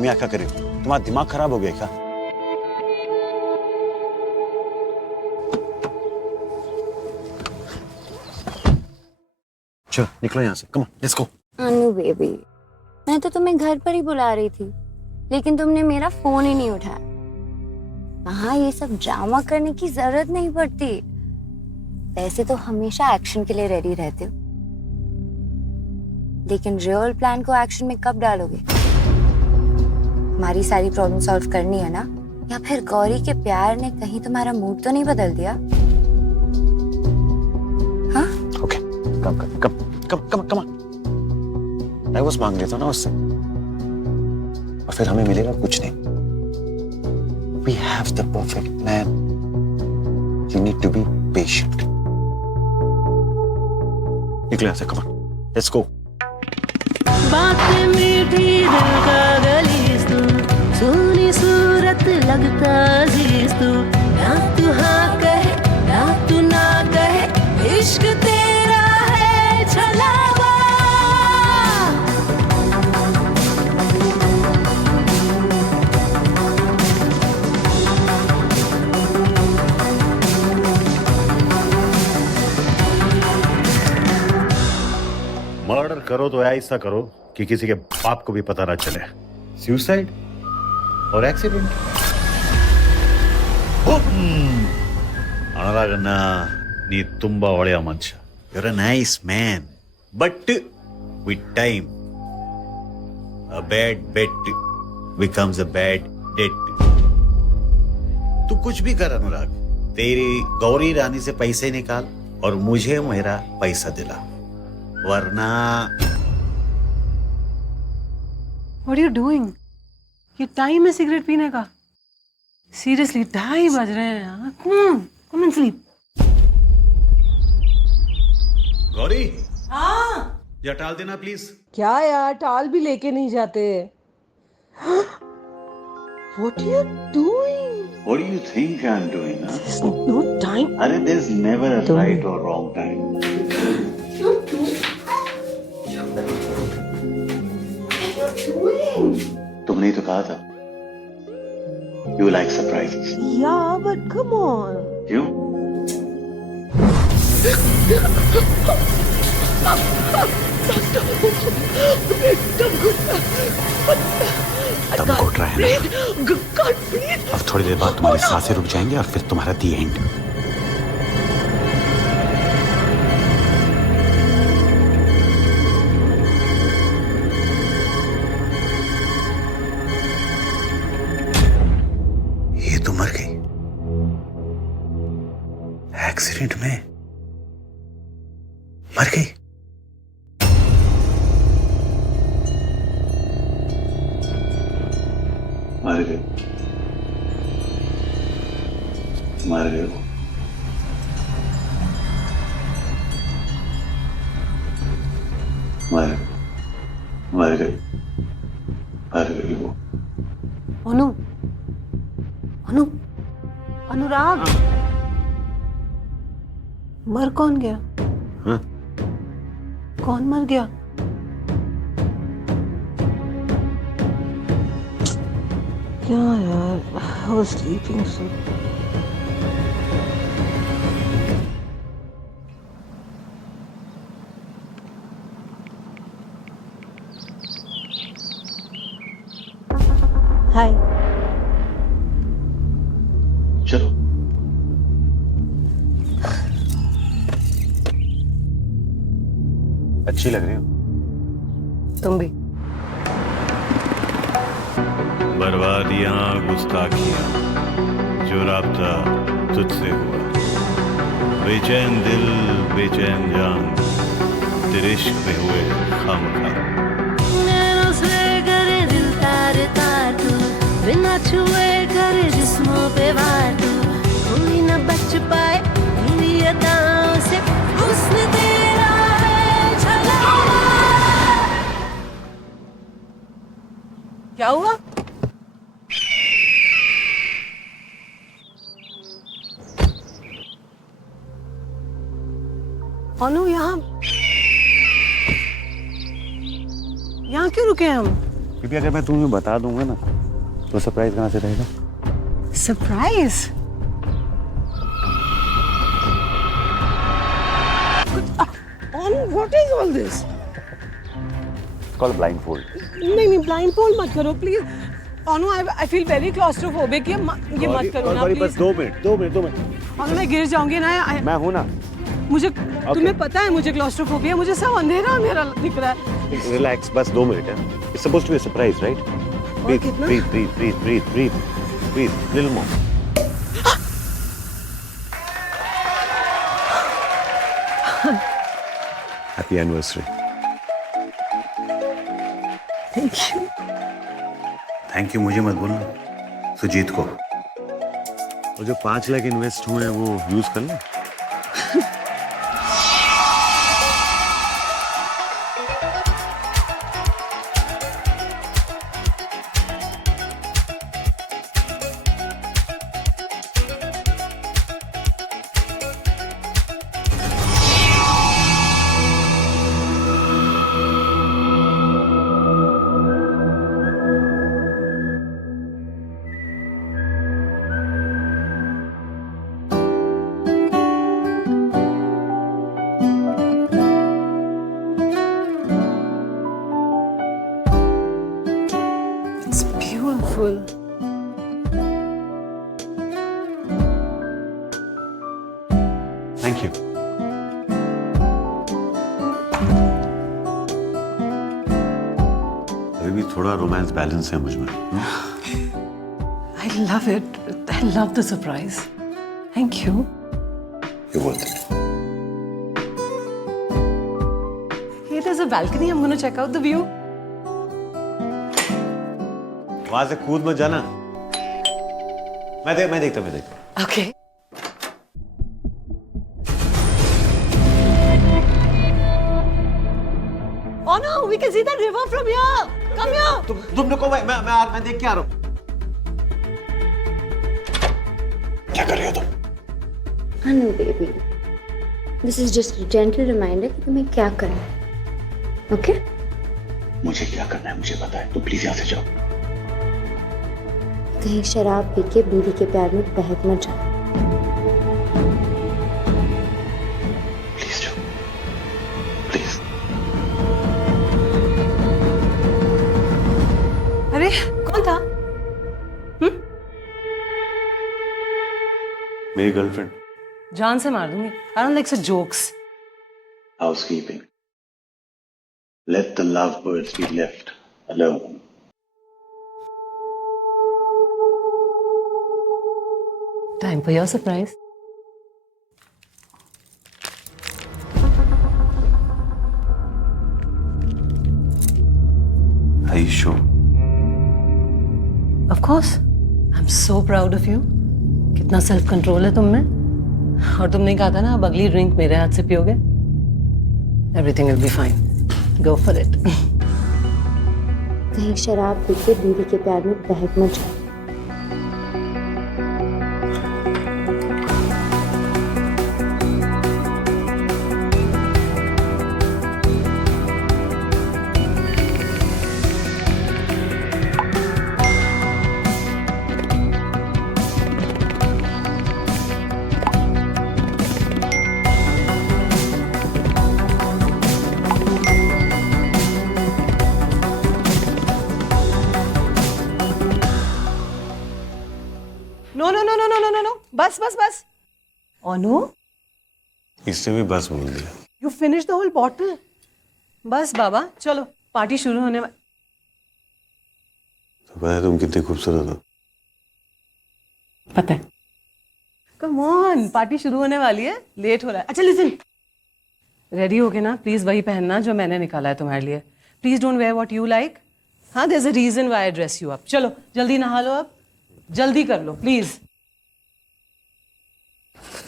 मियाँ क्या करे, तुम्हारा दिमाग खराब हो गया क्या? चलो निकलो यहाँ से, come on let's go. Anu baby, मैं तो तुम्हें घर पर ही बुला रही थी, लेकिन तुमने मेरा फोन ही नहीं उठाया। हाँ, ये सब ड्रामा करने की जरूरत नहीं पड़ती। वैसे तो हमेशा एक्शन के लिए रेडी रहते हो, लेकिन रियल प्लान को एक्शन में कब डालोगे? हमारी सारी प्रॉब्लम सॉल्व करनी है ना? या फिर गौरी के प्यार ने कहीं तुम्हारा मूड तो नहीं बदल दिया? हाँ? ओके, कम डाइवोर्स मांग लेता ना उससे, और फिर हमें मिलेगा कुछ नहीं। We have the perfect plan. You need to be patient. निकलो यहाँ से, come on, let's go. बातें मीठी दिल का गलीस तू, सोनी सूरत लगता अजीज तू, ना तू हाँ कहे ना तू ना कहे, इश्क तेरा है छलावा। मर्डर करो तो ऐसा करो कि किसी के बाप को भी पता ना चले। सुसाइड और एक्सीडेंट। ಅನುರಾಗಣ್ಣ ನೀ ತುಂಬಾ ಒಳ್ಳೆಯ ಮನುಷ್ಯ. You're a nice man, but with time a bad bet becomes a bad debt. तू कुछ भी कर अनुराग, तेरी गौरी रानी से पैसे निकाल और मुझे मेरा पैसा दिला, वरना। What are you doing? ये टाइम है सिगरेट पीने का। सीरियसली 2:30 बज रहे हैं यार। Come and sleep. गौरी, हाँ। या टाल देना प्लीज। क्या यार, टाल भी लेके नहीं जाते। What are you doing? What do you think I'm doing? Huh? There's no time. अरे there's never a right or wrong time. तुमने ही तो कहा था You like surprises. Yeah, but come on. क्यों? दम घुट रहा है ना? अब थोड़ी देर बाद तुम्हारी सांसें रुक जाएंगी और फिर तुम्हारा दी एंड। ये तो मर गई एक्सीडेंट में, मर गई। मर गए, मर गए वो। मर मर गई, मर गई वो। अनु, अनु, अनुराग, मर कौन गया? हाँ? कौन मर गया? क्या यार, I was sleeping so. Hi. चलो अच्छी लग रही हो तुम भी। बर्बादियां, गुस्ताखियां, जो राब्ता तुझसे हुआ, बेचैन दिल बेचैन जान, तेरे इश्क में हुए खामखा। नैनों से करे दिल तार तार तू, बिना छुए करे जिस्मों पे वार तू, कोई न बच पाए तेरी अदाओं से, हुस्न तेरा है छलावा। क्या हुआ? अनु, यहाँ क्यों रुके हम? क्योंकि अगर मैं तुम्हें बता दूंगा ना तो सरप्राइज कहाँ से रहेगा? Surprise? What is all this? Call blindfold. नहीं ब्लाइंड फोल्ड मत करो please. Anu I feel very claustrophobic. ये मत करो ना बस प्लीज। 2 मिनट। अनु मैं गिर जाऊंगी ना। मैं हूं ना। मुझे तुम्हें पता है मुझे क्लॉस्ट्रोफोबिया, मुझे सब अंधेरा अंधेरा दिख रहा है। रिलैक्स, बस 2 मिनट है। It's supposed to be a surprise, right? कितना? Breathe, little more. Happy anniversary. Thank you मुझे मत बोलना, सुजीत को। और जो 5 लाख इन्वेस्ट हुए हैं वो यूज कर ले। It's beautiful. Thank you. अभी भी थोड़ा रोमांस बैलेंस है मुझ में। I love it. I love the surprise. Thank you. You're worth it. Hey, there's a balcony. I'm going to check out the view. वहां से कूद मत जाना। मैं देखता। Okay. Oh no, we can see the river from here. Come here. तुम रुको, मैं देख के आ रहा हूँ। क्या कर रहे हो तुम? Anu baby, this is just a gentle reminder कि तुम्हें क्या करना है, ओके? मुझे क्या करना है मुझे पता है, तो प्लीज यहाँ से जाओ। कहीं शराब पी के बीवी के प्यार में बहक मत जाओ। प्लीज जाओ, प्लीज। अरे कौन था? मेरी गर्लफ्रेंड। जान से मार दूंगी। I don't like such jokes. Housekeeping. Let the lovebirds be left alone. Time for your surprise. Are you sure? Of course. I'm so proud of you. कितना सेल्फ कंट्रोल है तुम में। और तुमने कहा था ना अब अगली ड्रिंक मेरे हाथ से पियोगे। Everything will be fine. Go for it. कहीं शराब पी के बीवी के प्यार में बहक मत जाओ। No. बस। अनु, इससे भी बस बोल दिया। you finished the whole bottle. बस बाबा, चलो पार्टी शुरू होने वाली। तो पता है तुम कितनी खूबसूरत हो। पता है। Come on, पार्टी शुरू होने वाली है, लेट हो रहा है। अच्छा लिसन, रेडी हो गए ना? प्लीज वही पहनना जो मैंने निकाला है तुम्हारे लिए। Please don't wear what you like. हाँ, there's a reason why I dress you up. चलो जल्दी नहा लो, अब जल्दी कर लो please.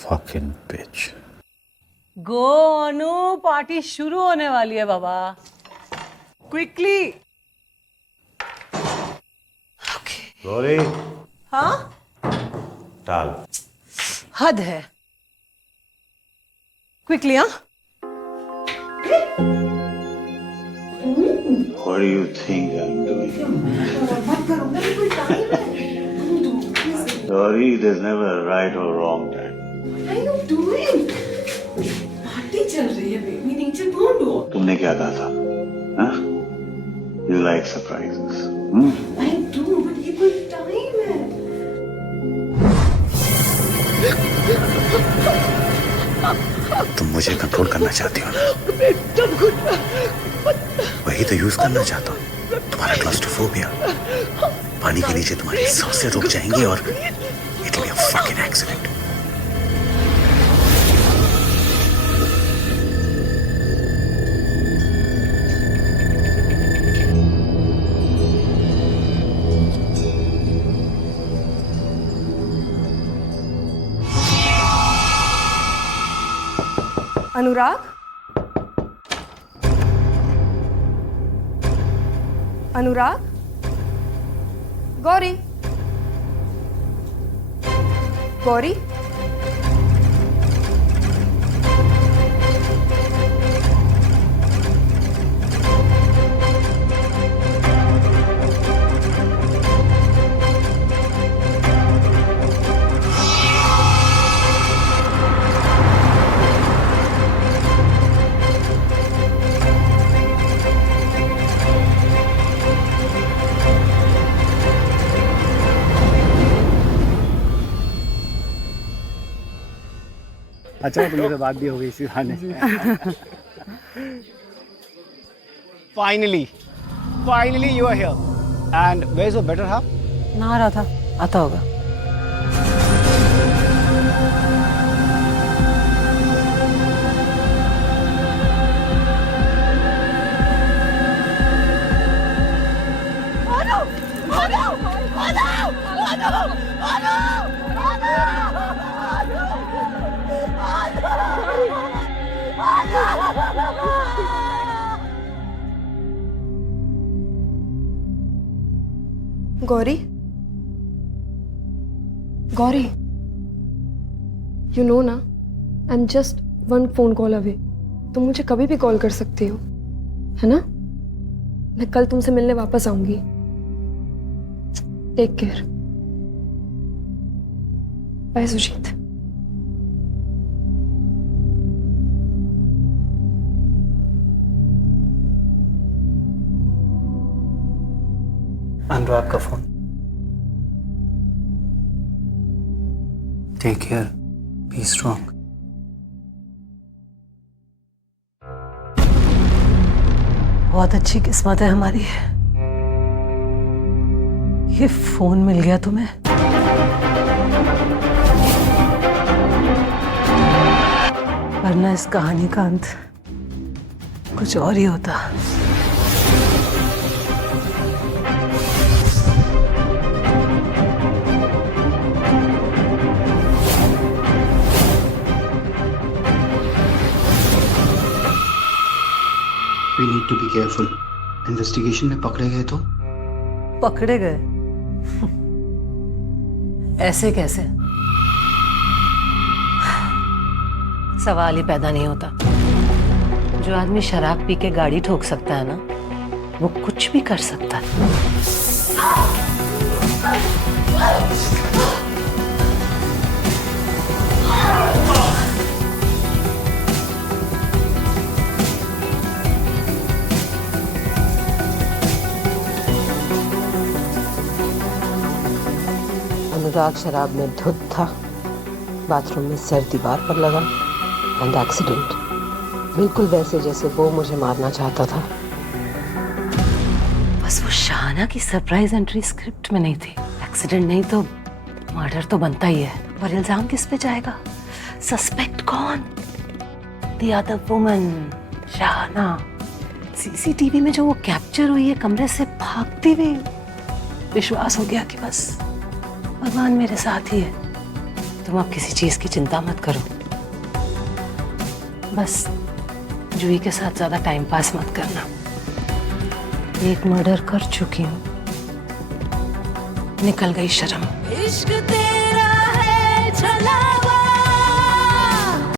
Fucking bitch. Go Anu, party शुरू होने वाली है बाबा। क्विकली। गौरी, हाँ, टाल। हद है। क्विकली। हाँ, और do you think I'm doing? Sorry, there's never a right or wrong time. What are you doing? Party चल रही है बेबी, नीचे ढूंढो. तुमने क्या कहा था? हाँ? You like surprises. I do, but ये कोई टाइम है. तुम मुझे कंट्रोल करना चाहती हो ना? वही तो यूज करना चाहता हूँ. तुम्हारा क्लॉस्ट्रोफोबिया. पानी के नीचे तुम्हारी सांसें रुक जाएंगी और it will be a fucking accident. Anurag? Anurag? Gauri? Gauri? अच्छा तो मेरे बात भी हो गई इसी बहाने. Finally you are here. And where's your better half? नहा रहा था, आता होगा. गौरी? गौरी? You know ना, I'm just one phone call away. तुम मुझे कभी भी कॉल कर सकती हो, है ना? मैं कल तुमसे मिलने वापस आऊंगी. Take care. Bye Sujit. Anurag का phone. Take care. Be strong. बहुत अच्छी किस्मत है हमारी. ये फोन मिल गया तुम्हें. वरना इस कहानी का अंत कुछ और ही होता. We need to be careful. Investigation में पकड़े गए तो? पकड़े गए? ऐसे कैसे? सवाल ही पैदा नहीं होता. जो आदमी शराब पी के गाड़ी ठोक सकता है ना, वो कुछ भी कर सकता है. अनुराग शराब में धुत था. बाथरूम में सर दीवार पर लगा एंड एक्सीडेंट. बिल्कुल वैसे जैसे वो मुझे मारना चाहता था. बस वो शाहाना की सरप्राइज एंट्री स्क्रिप्ट में नहीं थी. एक्सीडेंट नहीं तो मर्डर तो बनता ही है. पर इल्जाम किस पे जाएगा? सस्पेक्ट कौन? The other woman, Shahana. CCTV में जो वो कैप्चर हुई है कमरे से भागती हुई. विश्वास हो गया कि बस भगवान मेरे साथ ही है. तुम अब किसी चीज की चिंता मत करो. बस जूही के साथ ज्यादा टाइम पास मत करना. एक मर्डर कर चुकी हूँ. निकल गई शर्म. इश्क तेरा है चला